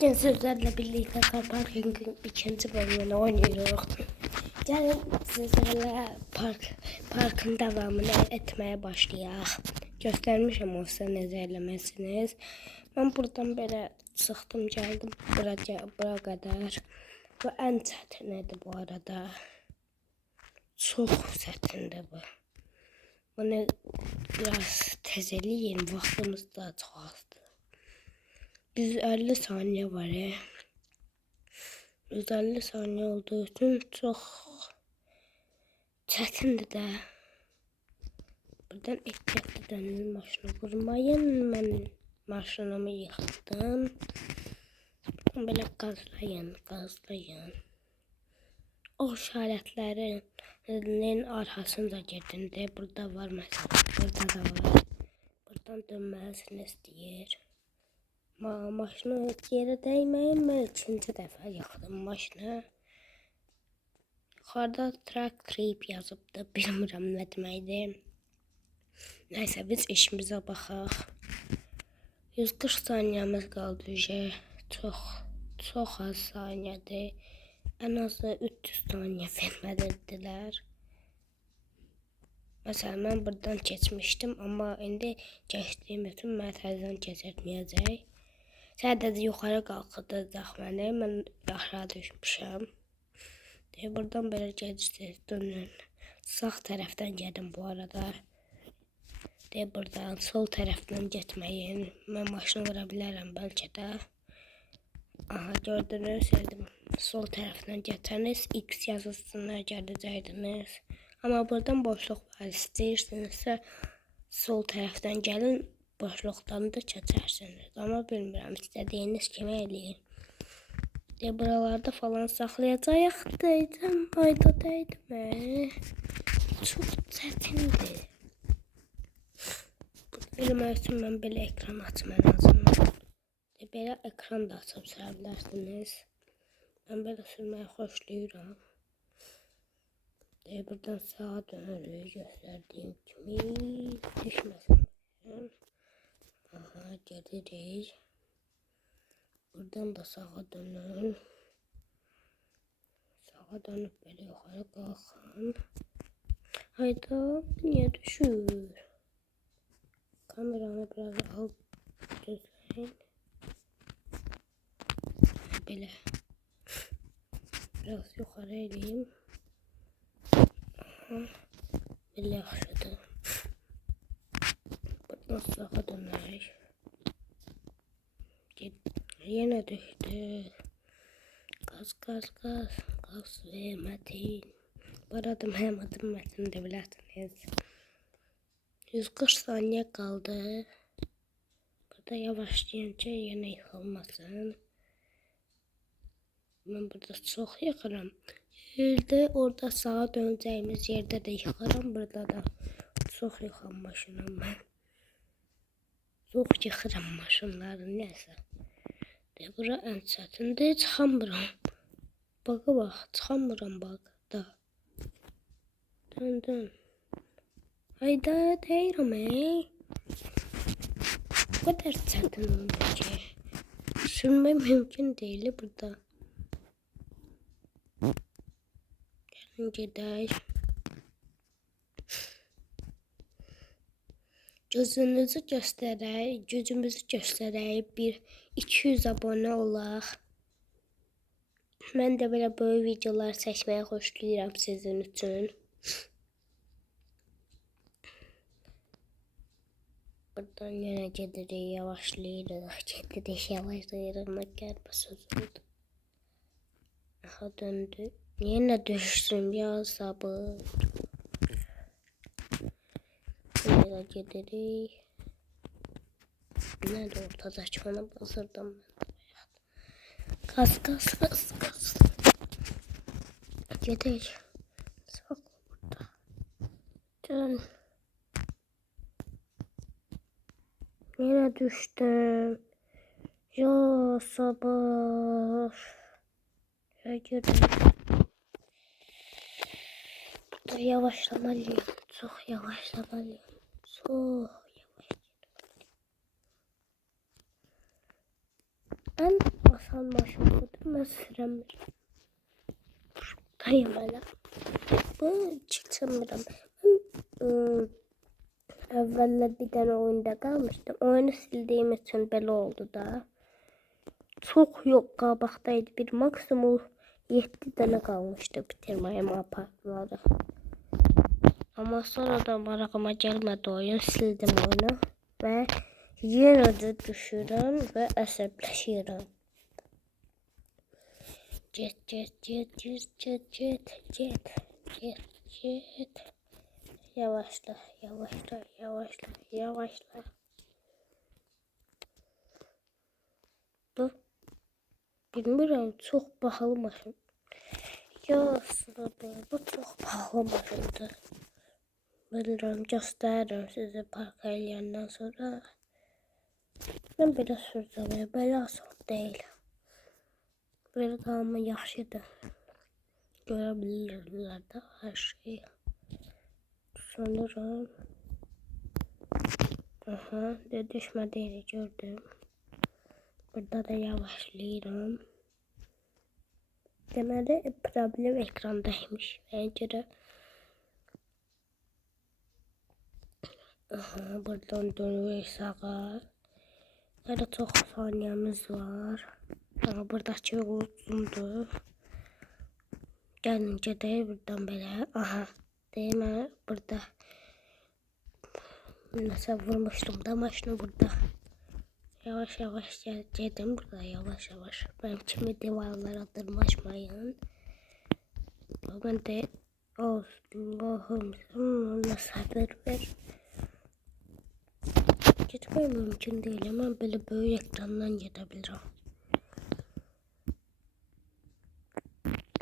Bugün sizlerle birlikte Car Parking'in ikinci bölümünü oynuyoruz. Gelin sizlerle parkın devamını etmeye başlayalım. Göstermişim o sizə necə eləməsiniz. Ben buradan belə çıxdım, geldim bura kadar. Bu en çətinidir bu arada. Çox çətindir bu. Bunu biraz tezeleyin, vaxtımız da çox azdır. 150 saniye var ya. 150 saniye olduğu için çok çətindir də. Buradan ehtiyatlı dönün, maşını vurmayın. Mən maşınımı yıxdım. Belə qazlayın. O işarətlərin arxasınca gedin de. Burada var məsələn. Burada da var. Buradan dönməlisiniz deyir. Maşını yere değmeyin. Ben ikinci defa yıxdım maşını. Yukarıda track creep yazıbdı. Bilmirəm nə deməkdir. Neyse biz işimize baxaq. 140 saniyemiz qaldı. Çox az saniyedir. En azı 300 saniye vermədilər. Mesela ben buradan keçmişdim. Ama indi keçdiyim üçün mən təzədən keçirtməyəcək. Sadəcə yuxarı qalxıdacaq məni. Mən aşağı düşmüşəm. Buradan belə gedirsiniz, dönün. Sağ tərəfdən gedin bu arada. Buradan sol tərəfdən getməyin. Mən maşını vura bilərəm bəlkə də. Aha, gördünüz, sol tərəfdən geçəniz X yazısına gələcəydiniz. Amma buradan boşluq var. İstəyirsinizsə sol tərəfdən gəlin, boşluqdan da keçərsiniz. Amma bilmirəm, istədiyiniz kimi eləyin. Buralarda falan saxlayacaq deyəcəm. Ayda deydim. Çox çətindir. Bilmək üçün mən belə ekran açım ən azından. Belə ekran da açıb sürə bilərsiniz. Mən belə sürməyi xoşlayıram. Buradan sağa dönürük göstərdiyim kimi. Düşməsin. Aha, gedirik. Buradan da sağa dönün. Sağa dönüp böyle yukarı kalkın. Hayda, niye düşür? Kameramı biraz al, gözleyin. Böyle biraz yukarı eləyim. Böyle yaxşıdır. Buradan sağa dönürük. Yine düştü. Gaz vermedin. Bu arada benim adım Metin de bilirsiniz. 140 saniye kaldı. Burada yavaşlayınca yine yıkılmasın. Ben burada çok yıkarım. Yerde orada sağa döneceğimiz yerde de yıkarım. Burada da çok yıkan maşınım ben. Çok yıkarım maşınları neyse. Bura en çətindir, çıxamıram. Baxa bax, çıxamıram bax da. Dön. Hayda, deyirəm Bu kadar çətin olmuyor ki. Sürmək mümkün deyil burada. Gəlin gedək. Gücümüzü göstərək, bir 200 abone olaq. Mən də belə böyük videolar çəkməyi xoşlayıram sizin üçün. Buradan yenə gedirik, yavaşlayırıq. Qəribə söz oldu. Aha, döndü. Yenə düşsün, ya sabır. Buraya gedirik. Nerede ortada çona basırdım ben. Gaz. Gidelim. Sakla burada. Dön. Yine düştüm. Ya sabır. Ya gidelim. Burada yavaşlamalıyım. Çok yavaşlamalıyım. Ben insan maşını ben süremiyorum. Dayım hele. Ben çıksamıyorum. Evveller bir tane oyunda kalmıştım. Oyunu sildiğim için böyle oldu da. Çok yok qabaqdaydı. Bir maksimum 7 tane kalmıştı bitirmeye apartları. Ama sonra da marağıma gelmedi oyun. Sildim oyunu. Ve yine de düşürüm ve əsəbləşirəm. Get. Yavaşla. Bu bilmirəm, çok pahalı maşın. Ya sırada bu çok pahalı maşındır. Bilirəm, göstərirəm sizə park eləyəndən sonra. Mən belə sürdüm, belə asan deyil. Belə daha yaxşıdır. Görebilirler de her şeyi. Sanırım. Aha, de düşmediğini gördüm. Burada da yavaşlayıram. Deməli problem ekrandaymış. Bence de. Aha, buradan dönüyor sağa. Burada çok saniyemiz var. Aha, buradaki yol uzundur. Gəlince də buradan belə. Aha, deyimə burada. Nəsə vurmuştum da maşını burada. Yavaş gedim burada yavaş. Benim kimi divarlara dırmaşmayın. Ben de Allah'ım ona sabır ver. Gitmək mümkün değil ama böyle böyük ekrandan gidebilirim.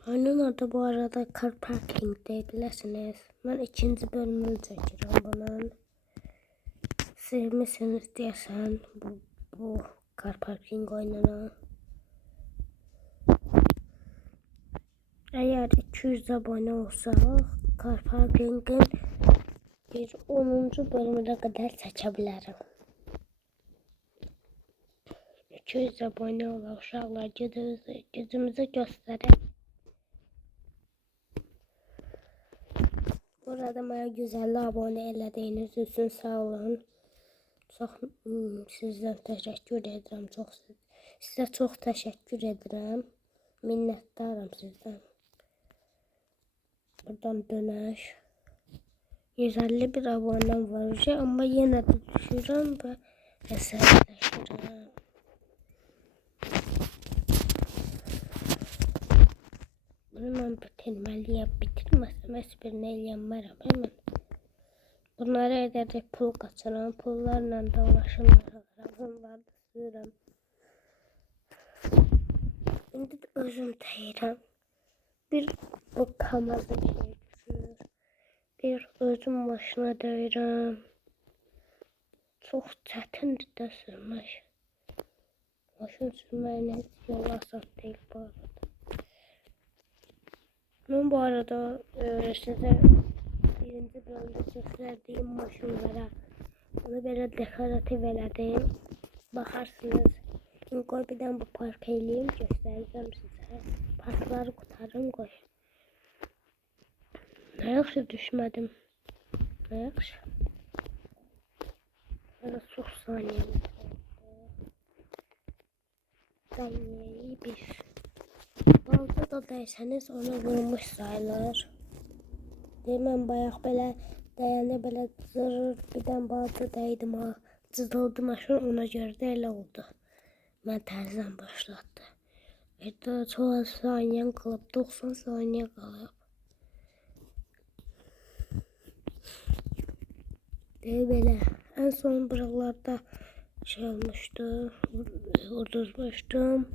Oyunun adı bu arada Car Parking bilirsiniz. Ben ikinci bölümünü çekiyorum bunun. Sevmişsiniz diyesen bu Car Parking oyununu. Eğer 200 abone olsa Car Parking'in bir 10. bölümüne kadar çekebilirim. 200 abone olan uşaqlar gücümüzü gösterelim. Burada bana güzel abone elədiyiniz üçün sağ olun. Çox sizdən təşəkkür edirəm. Sizə çox təşəkkür edirəm. Minnətdaram sizdən. Buradan dönək. 151 abonem var ama yenə də düşürəm və əsəbləşirəm. Bunu mən bitirməliyəm. Bitirməsəm əsbirini eləyənmərəm. Hemen bunları edəcək pul qaçıram. Pullarla da ulaşımlar alıram. Onları da sürürəm. İndi də özüm deyirəm. Bir o kamada bir şey düşür. Bir özüm maşına deyirəm. Çox çətindir də sürmək. Maşın sürməyin heç yolu asan deyil bu arada. Ben bu arada size birinci bölümde gösterdiğim maşınlara bunu böyle dekoratif elədim. Bakarsınız. Qoy birdən bu park eləyim, göstərəcəm sizə. Parkları qutarım qoy. Ne yaxşı düşmədim. Ne yaxşı. Burada çox saniyemiz oldu. Saniyeyi bir. Balta da derseniz ona vurmuş sayılır. Demem bayaq belə dəyəndə belə zırır birdən balta dəydim ha. Cızıldı maşın ona görə də elə oldu. Mən təzədən başlatdı. Daha çox az saniyen qalıb 90 saniye qalıb. Belə en son buralarda şey olmuştu. Uduzmuştum.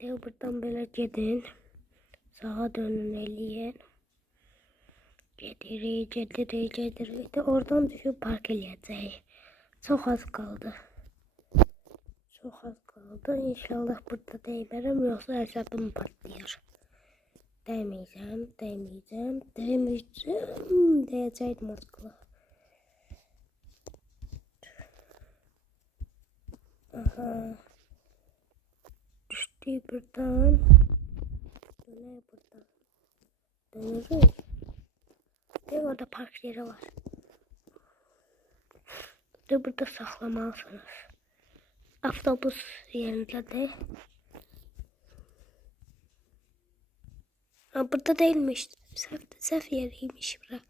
Buradan böyle gedin. Sağa dönün eləyin. Gedirik. Oradan düşüp park eləyəcək. Çox az qaldı. İnşallah burada dəymərəm, yoxsa əsəbim patlayır. Dəyməyəcəm. Deyəcəkdim az qala. Aha. Değil buradan. Döner buradan. Dönürüz. Ve orada park yeri var. De burada saklamalısınız. Avtobus yerinde de. Ha, burada değilmiş. Sef yeriymiş bura.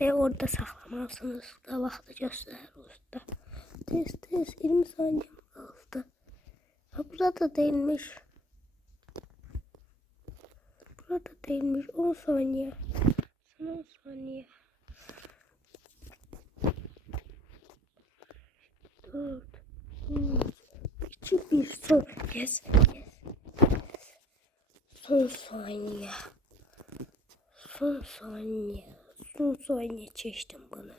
Ve orada saklamalısınız. Da vaxtı göstərir usta. Tez 20 saniye kaldı. Ha, burada değilmiş. Burada değilmiş. 10 saniye. Son 10 saniye. 4, 3, 2, 1. Son. Yes. Son saniye. Son saniye. Son saniye çeştim bunu.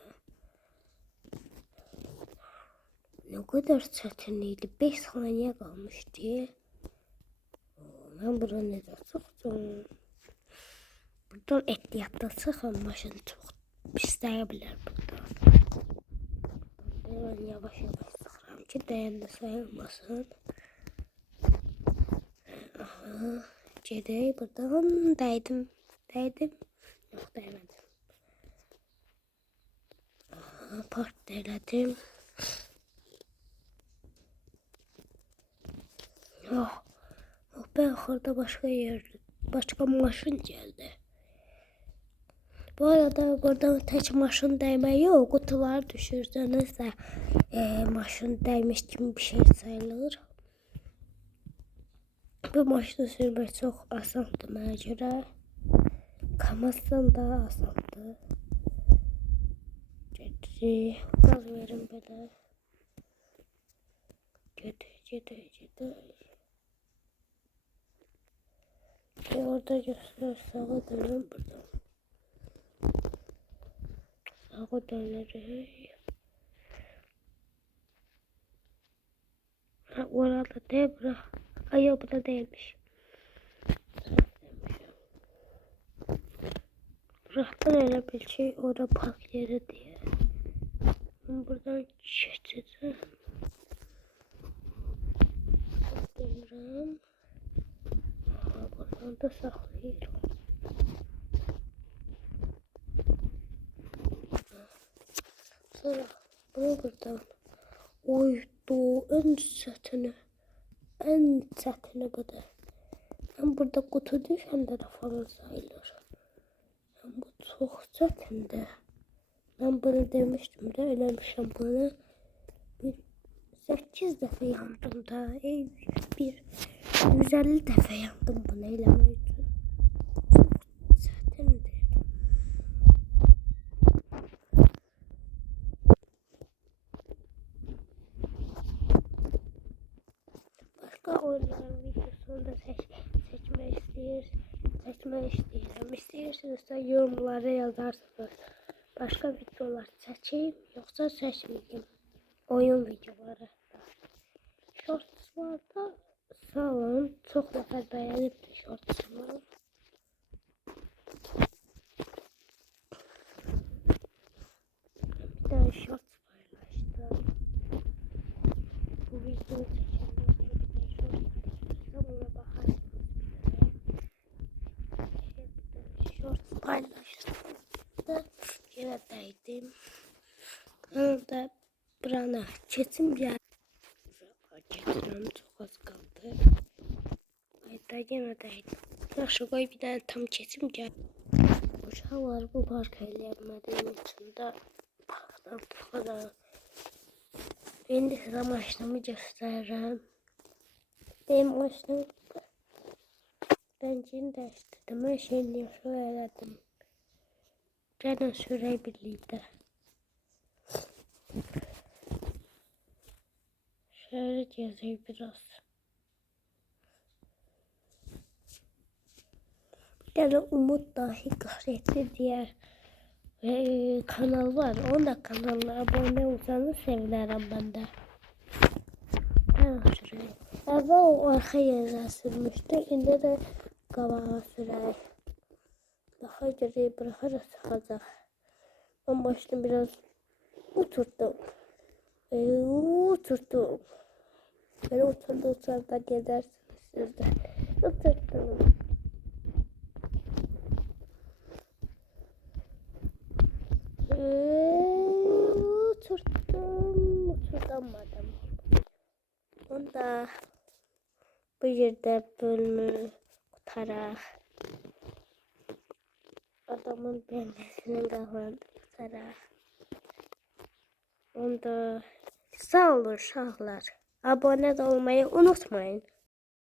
Ne kadar çətinlikdi. 5 saniye kalmıştı. Ben bura necə çıxdım? Buradan ehtiyatla çıxın. Maşın çox pisləyə bilər buradan. Ben yavaş çıxıram ki, dəyəndə sayılmasın. Aha, gedək buradan. Dəydim. Yox, dəymədim. Aha, park elədim. Yox. Ben axırda başka maşın geldi. Bu arada buradan tek maşın değmək yox. Qutular düşürsəniz də maşın dəymiş kimi bir şey sayılır. Bu maşını sürmək çox asandır mənə görə. Kamazdan daha asandır. Gaz verin belə. Gedir. Orada göster, sağa dönün buradan. Sağa dönürük. Ha, orada değil bura. Ay yok, burada değilmiş. Buradan elə bil ki, orada park yeri diye. Ben buradan geçeceğim. Dönürüm. Buradan da saklayıyorum. Sonra bunu buradan oydu en çetini bu da. Hem burada kutu düş hem de falan sayılır. Hem bu çok çetindi. Ben bunu demiştim de eləmişim bunu. Bir 8 defa yandım da. Bir 150 defa yandım bunu eləmək üçün. Çok çetindi. Başka oyunların videosunu da seçmek istəyirəm. İstəyirsinizsə yorumlara yazarsınız. Başka videolar seçeyim yoksa seçmeyeyim. Oyun videoları da. Shortslarda sağ olun. Çok nəfər bəyənibdi shortsunu. Bir tane shorts paylaştım. Bu videoyu çekenler bir tane shorts paylaştım. Ona bakarsınız. Shorts paylaştım. Yine değdim. Orada burana kesim geldi. Getirəm, çok az kaldı. Ayda yine değdim. Yaxşı qoy bir tane tam kesim geldi. Uşaqlar bu parka eləyəmədiyim üçün də parkdan çıxıram. İndi sizə maşınımı göstərirəm. Benim maşınım rəngini dəyişdirdim. Hər şeyini yaşıl elədim. Gəlin sürək birlikdə. Şöyle gezeyim biraz. Bir tane Umut Dahi Gayretli diye kanal var. Onun kanalına abone olsanız sevinirim ben de. Şuraya. Evvel o arka yerine sürmüştü. Şimdi de qabağa sürək. Daha geriye bırakarız sıkacak. Ben başını biraz oturttum. Oturttum. Böyle oturduğum sırada gezersiniz. Sizde ısırttım. Oturtamadım. Onda bu yerde bölümü kurtarak adamın belgesinin kahvaltı kurtarak. Onda sağ olun uşaqlar. Abone olmayı unutmayın.